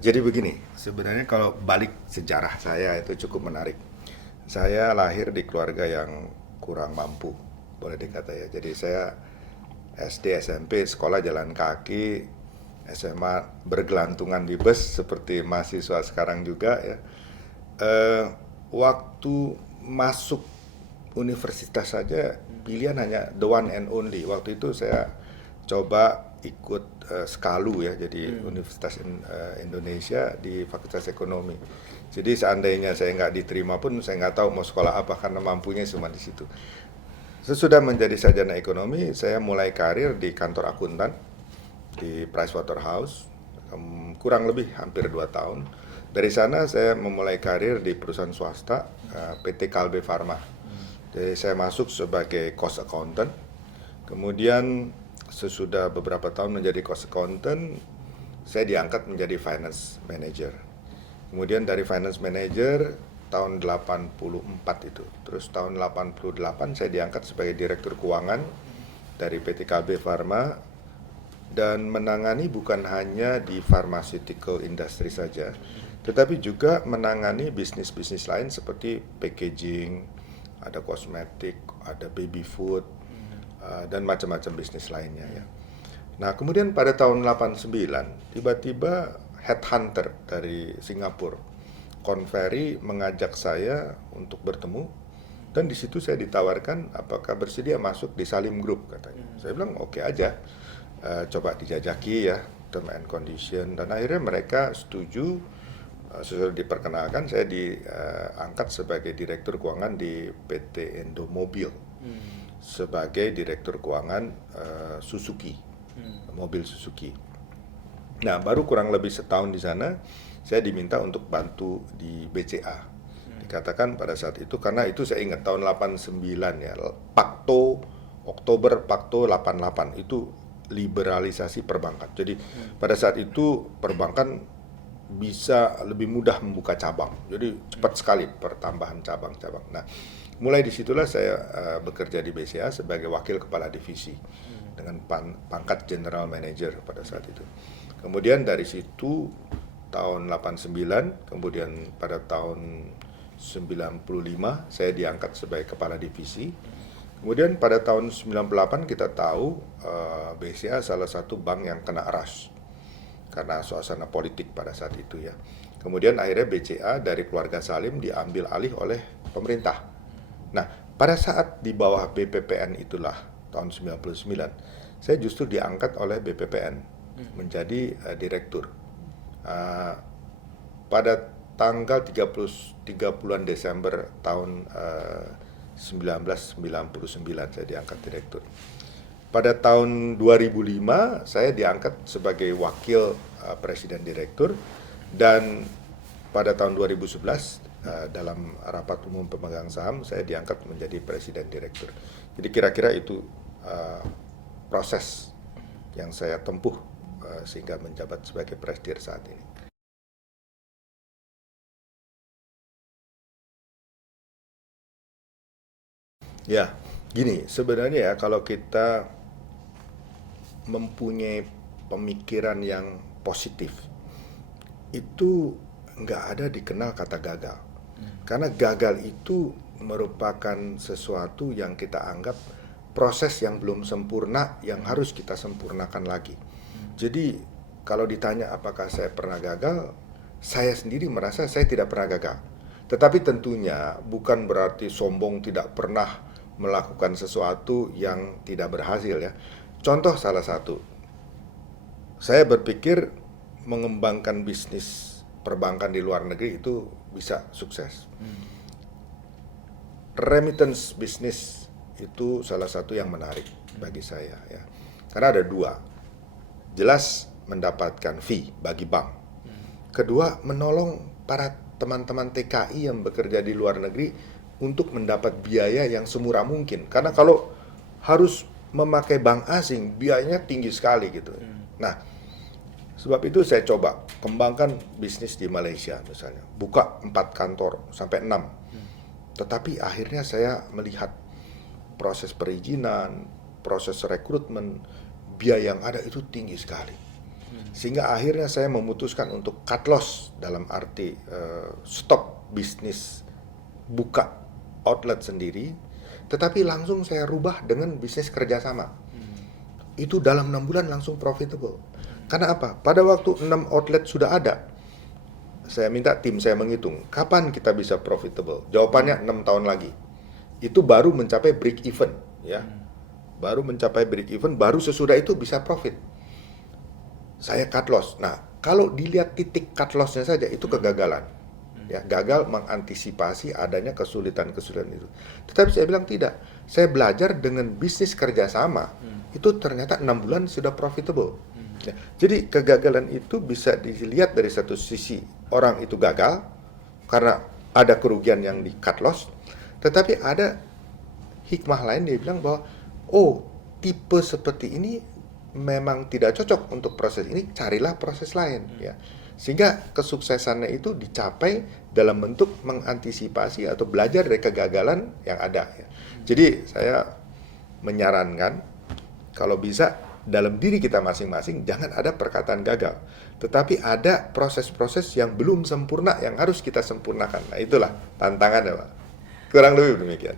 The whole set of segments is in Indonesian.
Jadi begini, sebenarnya kalau balik sejarah saya itu cukup menarik. Saya lahir di keluarga yang kurang mampu, boleh dikata ya. Jadi saya SD, SMP, sekolah jalan kaki, SMA bergelantungan di bus seperti mahasiswa sekarang juga ya. Eh, Waktu masuk universitas saja pilihan hanya the one and only. Waktu itu saya coba ikut SKALU ya, jadi Universitas Indonesia di Fakultas Ekonomi. Jadi seandainya saya nggak diterima pun saya nggak tahu mau sekolah apa karena mampunya cuma di situ. Sesudah menjadi sarjana ekonomi, saya mulai karir di kantor akuntan di Pricewaterhouse, kurang lebih hampir 2 tahun. Dari sana saya memulai karir di perusahaan swasta, PT Kalbe Farma. Jadi saya masuk sebagai cost accountant. Kemudian sesudah beberapa tahun menjadi cost accountant, saya diangkat menjadi finance manager. Kemudian dari finance manager tahun 84 itu. Terus tahun 88 saya diangkat sebagai direktur keuangan dari PT KB Pharma dan menangani bukan hanya di pharmaceutical industry saja, tetapi juga menangani bisnis-bisnis lain seperti packaging, ada kosmetik, ada baby food, dan macam-macam bisnis lainnya ya. Nah, kemudian pada tahun 89, tiba-tiba headhunter dari Singapura, Conferry mengajak saya untuk bertemu dan di situ saya ditawarkan apakah bersedia masuk di Salim Group katanya. Saya bilang oke aja, coba dijajaki ya term and condition dan akhirnya mereka setuju. Sesudah diperkenalkan saya diangkat sebagai direktur keuangan di PT Indomobil sebagai direktur keuangan Suzuki, mobil Suzuki. Nah, baru kurang lebih setahun di sana, saya diminta untuk bantu di BCA. Dikatakan pada saat itu, karena itu saya ingat tahun 89 ya, Pakto, Oktober Pakto 88, itu liberalisasi perbankan. Jadi pada saat itu perbankan bisa lebih mudah membuka cabang. Jadi cepat sekali pertambahan cabang-cabang. Nah, mulai disitulah saya bekerja di BCA sebagai wakil kepala divisi dengan pangkat general manager pada saat itu. Kemudian dari situ tahun 89, kemudian pada tahun 95 saya diangkat sebagai kepala divisi. Kemudian pada tahun 98 kita tahu BCA salah satu bank yang kena rush karena suasana politik pada saat itu ya. Kemudian akhirnya BCA dari keluarga Salim diambil alih oleh pemerintah. Nah, pada saat di bawah BPPN itulah tahun 99, saya justru diangkat oleh BPPN menjadi direktur. Pada tanggal 30 Desember tahun 1999 saya diangkat direktur. Pada tahun 2005 saya diangkat sebagai wakil presiden direktur dan pada tahun 2011 dalam rapat umum pemegang saham saya diangkat menjadi presiden direktur. Jadi kira-kira itu proses yang saya tempuh sehingga menjabat sebagai presidir saat ini. Ya, gini, sebenarnya ya kalau kita mempunyai pemikiran yang positif, itu nggak ada dikenal kata gagal. Karena gagal itu merupakan sesuatu yang kita anggap proses yang belum sempurna, yang harus kita sempurnakan lagi. Jadi kalau ditanya apakah saya pernah gagal, saya sendiri merasa saya tidak pernah gagal. Tetapi tentunya bukan berarti sombong tidak pernah melakukan sesuatu yang tidak berhasil ya. Contoh salah satu, saya berpikir mengembangkan bisnis perbankan di luar negeri itu bisa sukses. Remittance bisnis itu salah satu yang menarik bagi saya ya. Karena ada dua. Jelas mendapatkan fee bagi bank. Kedua, menolong para teman-teman TKI yang bekerja di luar negeri untuk mendapat biaya yang semurah mungkin. Karena kalau harus memakai bank asing, biayanya tinggi sekali gitu. Nah, sebab itu saya coba kembangkan bisnis di Malaysia misalnya. Buka 4 kantor sampai 6. Tetapi akhirnya saya melihat proses perizinan, proses rekrutmen, biaya yang ada itu tinggi sekali. Sehingga akhirnya saya memutuskan untuk cut loss dalam arti stop bisnis buka outlet sendiri, tetapi langsung saya rubah dengan bisnis kerjasama. Itu dalam 6 bulan langsung profitable. Karena apa? Pada waktu 6 outlet sudah ada, saya minta tim saya menghitung kapan kita bisa profitable. Jawabannya 6 tahun lagi. Itu baru mencapai break even, ya. Baru mencapai break even, baru sesudah itu bisa profit. Saya cut loss. Nah, kalau dilihat titik cut loss-nya saja itu kegagalan. Ya, gagal mengantisipasi adanya kesulitan-kesulitan itu. Tetapi saya bilang tidak. Saya belajar dengan bisnis kerjasama. Itu ternyata 6 bulan sudah profitable. Ya, jadi kegagalan itu bisa dilihat dari satu sisi, orang itu gagal karena ada kerugian yang di cut loss. Tetapi ada hikmah lain, dia bilang bahwa oh, tipe seperti ini memang tidak cocok untuk proses ini, carilah proses lain, ya. Sehingga kesuksesannya itu dicapai dalam bentuk mengantisipasi atau belajar dari kegagalan yang ada, ya. Jadi saya menyarankan kalau bisa dalam diri kita masing-masing jangan ada perkataan gagal, tetapi ada proses-proses yang belum sempurna yang harus kita sempurnakan. Nah, itulah tantangannya, Pak. Kurang lebih demikian.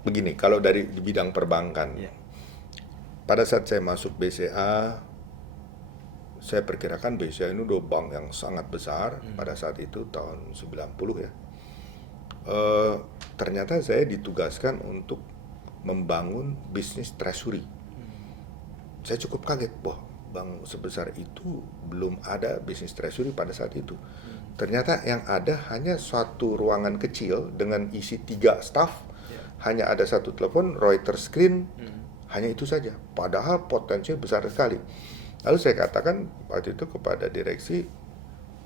Begini, kalau dari di bidang perbankan, pada saat saya masuk BCA, saya perkirakan BCA ini udah bank yang sangat besar pada saat itu tahun 90, ya. Ternyata saya ditugaskan untuk membangun bisnis treasury. Saya cukup kaget, wah, bank sebesar itu belum ada bisnis treasury pada saat itu. Ternyata yang ada hanya suatu ruangan kecil dengan isi 3 staff, hanya ada satu telepon, Reuters screen, hanya itu saja. Padahal potensinya besar sekali. Lalu saya katakan waktu itu kepada direksi,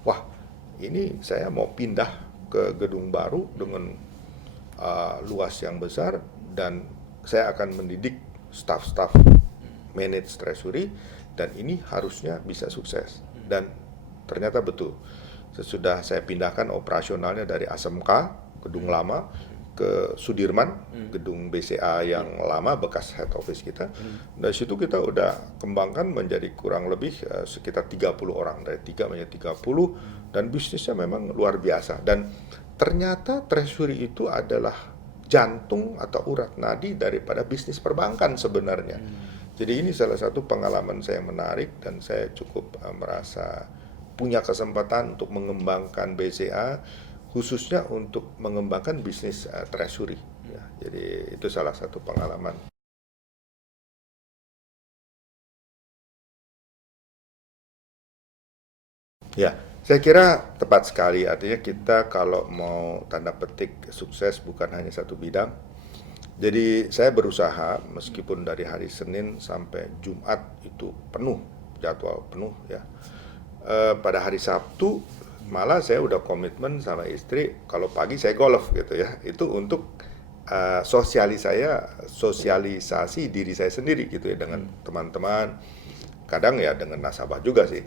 wah, ini saya mau pindah ke gedung baru dengan luas yang besar, dan saya akan mendidik staff-staff manage treasury, dan ini harusnya bisa sukses. Dan ternyata betul. Sesudah saya pindahkan operasionalnya dari ASMK, gedung lama, ke Sudirman, gedung BCA yang lama, bekas head office kita. Dari situ kita udah kembangkan menjadi kurang lebih sekitar 30 orang, dari 3 menjadi 30, dan bisnisnya memang luar biasa. Dan ternyata treasury itu adalah jantung atau urat nadi daripada bisnis perbankan sebenarnya. Jadi ini salah satu pengalaman saya menarik, dan saya cukup merasa punya kesempatan untuk mengembangkan BCA, khususnya untuk mengembangkan bisnis treasury, ya. Jadi itu salah satu pengalaman. Ya, saya kira tepat sekali. Artinya kita kalau mau tanda petik sukses bukan hanya satu bidang. Jadi saya berusaha meskipun dari hari Senin sampai Jumat itu penuh, jadwal penuh, ya. Pada hari Sabtu malah saya udah komitmen sama istri, kalau pagi saya golf gitu, ya. Itu untuk sosialisasi diri saya sendiri gitu, ya, dengan teman-teman, kadang ya dengan nasabah juga sih.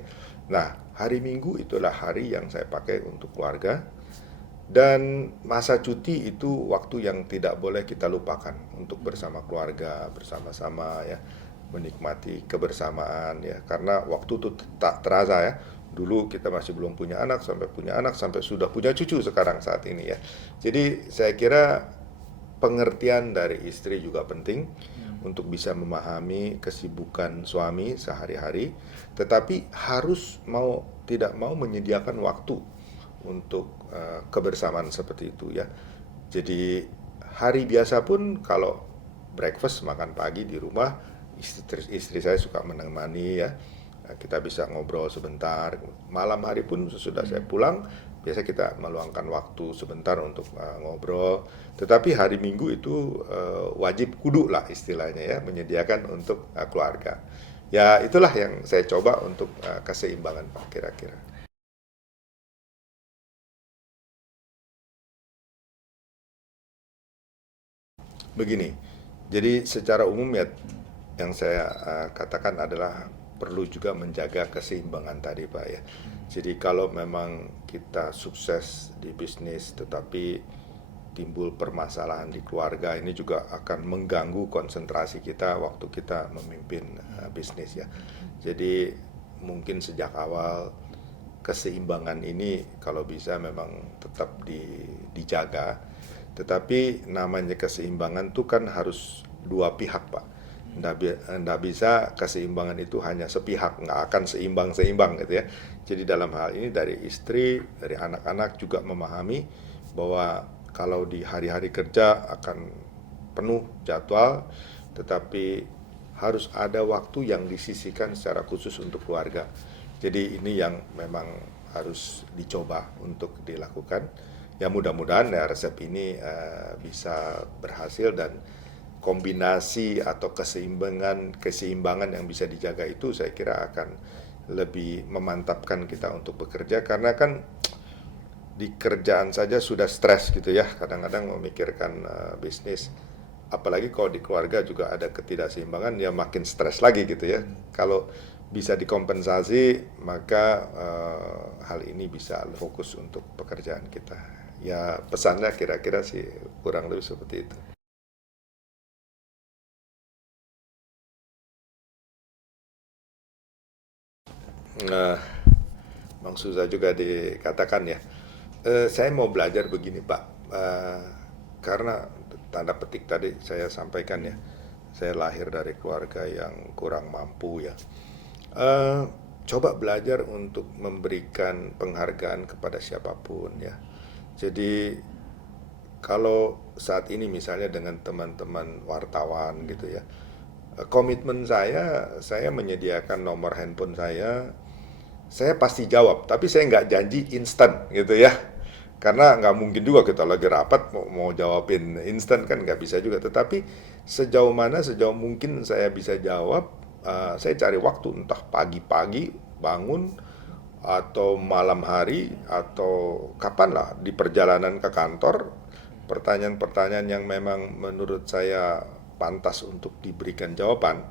Nah, hari Minggu itulah hari yang saya pakai untuk keluarga, dan masa cuti itu waktu yang tidak boleh kita lupakan untuk bersama keluarga, bersama-sama, ya, menikmati kebersamaan, ya, karena waktu itu tak terasa, ya. Dulu kita masih belum punya anak, sampai sudah punya cucu sekarang saat ini, ya. Jadi saya kira pengertian dari istri juga penting untuk bisa memahami kesibukan suami sehari-hari, tetapi harus tidak mau menyediakan waktu untuk kebersamaan seperti itu, ya. Jadi hari biasa pun kalau breakfast, makan pagi di rumah, istri saya suka menemani, ya. Kita bisa ngobrol sebentar. Malam hari pun sesudah saya pulang, biasa kita meluangkan waktu sebentar untuk ngobrol. Tetapi hari Minggu itu wajib kudu lah istilahnya, ya, menyediakan untuk keluarga. Ya, itulah yang saya coba untuk keseimbangan, Pak, kira-kira. Begini, jadi secara umum, ya, yang saya katakan adalah perlu juga menjaga keseimbangan tadi, Pak, ya. Jadi kalau memang kita sukses di bisnis tetapi timbul permasalahan di keluarga, ini juga akan mengganggu konsentrasi kita waktu kita memimpin bisnis ya. Jadi mungkin sejak awal keseimbangan ini kalau bisa memang tetap dijaga. Tetapi namanya keseimbangan itu kan harus dua pihak, Pak. Nggak bisa keseimbangan itu hanya sepihak, nggak akan seimbang gitu ya. Jadi dalam hal ini dari istri, dari anak-anak juga memahami bahwa kalau di hari-hari kerja akan penuh jadwal, tetapi harus ada waktu yang disisihkan secara khusus untuk keluarga. Jadi ini yang memang harus dicoba untuk dilakukan. Ya mudah-mudahan ya resep ini bisa berhasil, dan kombinasi atau keseimbangan yang bisa dijaga itu saya kira akan lebih memantapkan kita untuk bekerja, karena kan di kerjaan saja sudah stres gitu ya, kadang-kadang memikirkan bisnis, apalagi kalau di keluarga juga ada ketidakseimbangan, ya makin stres lagi gitu ya. Kalau bisa dikompensasi maka hal ini bisa fokus untuk pekerjaan kita. Ya pesannya kira-kira sih kurang lebih seperti itu. Bang susah juga dikatakan ya. Saya mau belajar begini Pak, karena tanda petik tadi saya sampaikan ya, saya lahir dari keluarga yang kurang mampu ya. Coba belajar untuk memberikan penghargaan kepada siapapun ya. Jadi kalau saat ini misalnya dengan teman-teman wartawan gitu ya, komitmen saya menyediakan nomor handphone saya pasti jawab, tapi saya nggak janji instan gitu ya. Karena nggak mungkin juga kita lagi rapat mau jawabin instan, kan nggak bisa juga. Tetapi sejauh mungkin saya bisa jawab, saya cari waktu entah pagi-pagi bangun atau malam hari atau kapan lah di perjalanan ke kantor, pertanyaan-pertanyaan yang memang menurut saya pantas untuk diberikan jawaban,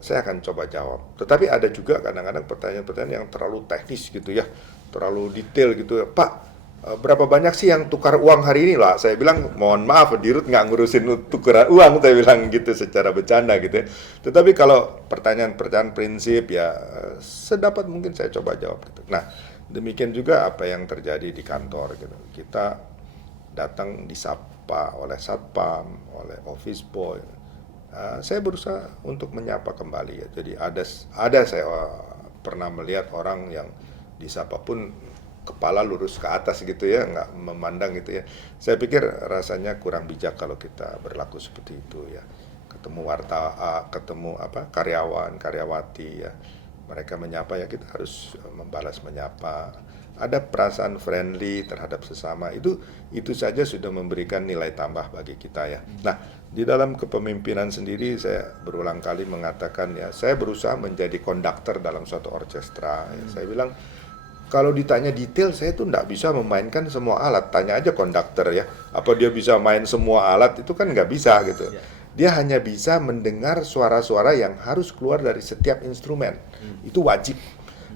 saya akan coba jawab. Tetapi ada juga kadang-kadang pertanyaan-pertanyaan yang terlalu teknis gitu ya, terlalu detail gitu ya. Pak, berapa banyak sih yang tukar uang hari ini lah? Saya bilang, mohon maaf, Dirut nggak ngurusin tukar uang, saya bilang gitu secara bercanda gitu ya. Tetapi kalau pertanyaan-pertanyaan prinsip ya, sedapat mungkin saya coba jawab gitu. Nah, demikian juga apa yang terjadi di kantor gitu. Kita datang disapa oleh satpam, oleh office boy. Saya berusaha untuk menyapa kembali ya. Jadi ada saya pernah melihat orang yang disapa pun kepala lurus ke atas gitu ya, nggak memandang gitu ya. Saya pikir rasanya kurang bijak kalau kita berlaku seperti itu ya. Ketemu ketemu karyawan, karyawati ya, mereka menyapa ya kita harus membalas menyapa. Ada perasaan friendly terhadap sesama, itu saja sudah memberikan nilai tambah bagi kita ya. Nah, di dalam kepemimpinan sendiri saya berulang kali mengatakan ya, saya berusaha menjadi konduktor dalam suatu orkestra ya. Saya bilang kalau ditanya detail, saya tuh nggak bisa memainkan semua alat. Tanya aja konduktor ya, apa dia bisa main semua alat, itu kan nggak bisa gitu. Dia hanya bisa mendengar suara-suara yang harus keluar dari setiap instrumen, itu wajib.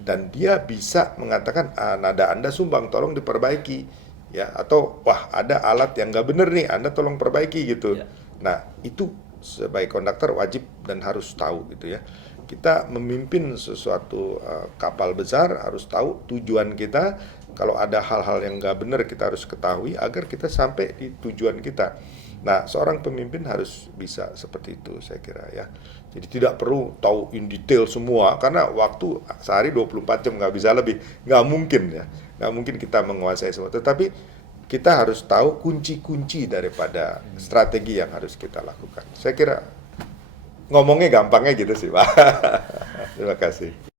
Dan dia bisa mengatakan, nada Anda sumbang, tolong diperbaiki ya, atau wah ada alat yang nggak bener nih, Anda tolong perbaiki gitu. Nah itu sebagai konduktor wajib dan harus tahu gitu ya. Kita memimpin sesuatu kapal besar harus tahu tujuan kita. Kalau ada hal-hal yang nggak benar kita harus ketahui agar kita sampai di tujuan kita. Nah, seorang pemimpin harus bisa seperti itu saya kira ya. Jadi tidak perlu tahu in detail semua, karena waktu sehari 24 jam nggak bisa lebih, nggak mungkin ya. Nggak mungkin kita menguasai semua. Tetapi kita harus tahu kunci-kunci daripada strategi yang harus kita lakukan. Saya kira ngomongnya gampangnya gitu sih Pak. Terima kasih.